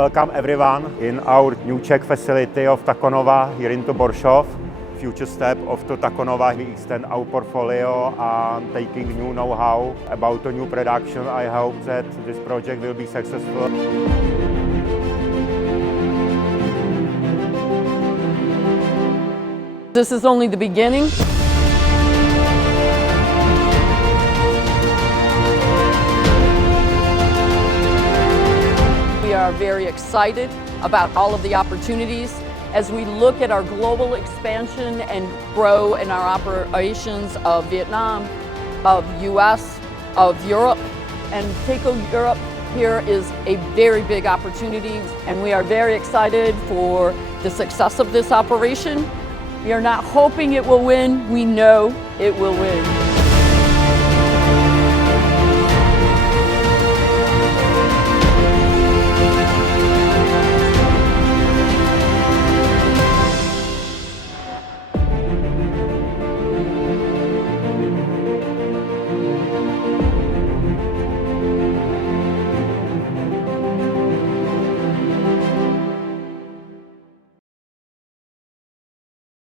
welcome everyone in our new Czech facility of Taconova here in Boršov. Future step of the Taconova, we extend our portfolio and taking new know-how about the new production. I hope that this project will be successful. This is only the beginning. We are very excited about all of the opportunities as we look at our global expansion and grow in our operations of Vietnam, of US, of Europe. And Taco Europe here is a very big opportunity, and we are very excited for the success of this operation. We are not hoping it will win, we know it will win.